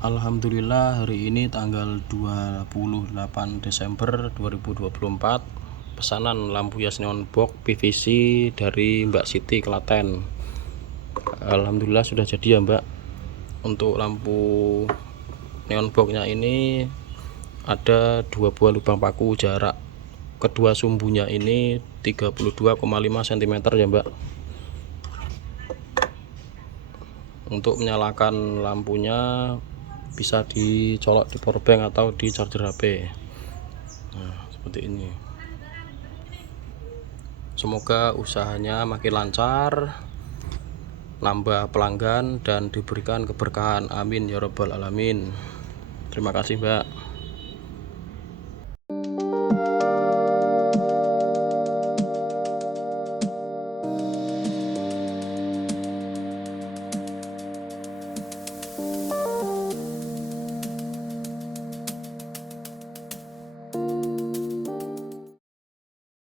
Alhamdulillah hari ini tanggal 28 Desember 2024 pesanan lampu hias neon box PVC dari Mbak Siti Klaten. Alhamdulillah sudah jadi ya Mbak. Untuk lampu neon boxnya ini ada 2 buah lubang paku, jarak kedua sumbunya ini 32,5 cm ya Mbak. Untuk menyalakan lampunya bisa dicolok di powerbank atau di charger HP. Nah, seperti ini. Semoga usahanya makin lancar, nambah pelanggan dan diberikan keberkahan. Amin ya robbal alamin. Terima kasih Mbak.